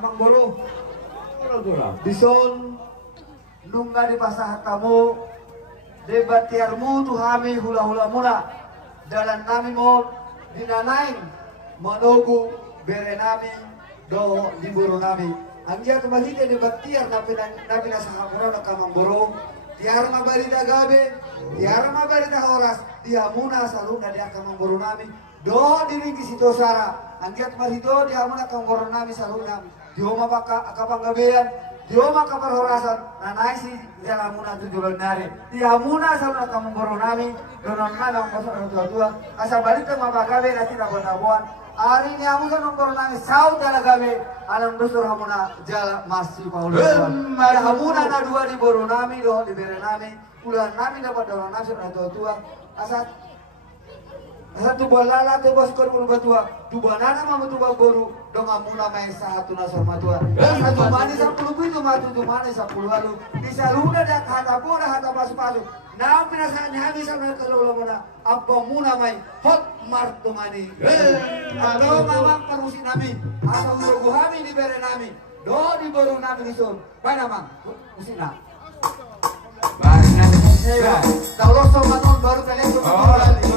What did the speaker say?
kamang boro. Bison nungga di pasah tamu debatiarmu tu kami hula-hula mula dalam nami mo dinanain menunggu bere nami do di buru nami anggia kembali dia debatiar napi nasahamura na kamang boro tiara mabarita gabe tiara mabarita horas dia muna saluna dia kamang boro nami do diri kisito sara anggia kembali do dia muna kamang boro nami saluna dioma baka akapang gabean dioma kapar horasan nanai si jalamuna tujuan nari diamuna saluna kamang boro nami donon manang pasal tua asa balita mabagabe nanti nabuan hari ini amu kan nomor nami sau jala gabe alam dusur hamuna jala masih paulu hamuna na dua di boro nami do di bere nami ulah nami dapat donon nasi tua asa tu bolala tu bos korban batua tu banana mamu tu baru dong amuna main satu nasor matua satu mani 10 itu matu tu mani 10 lalu bisa luna dak hata pura hata pasu na pinasanya habis sama kalau mana apa muna main hot martu mani atau mamang perusi nami atau urugu kami di bere nami do di baru nami disun mana mang usina banyak kalau somanon baru kalian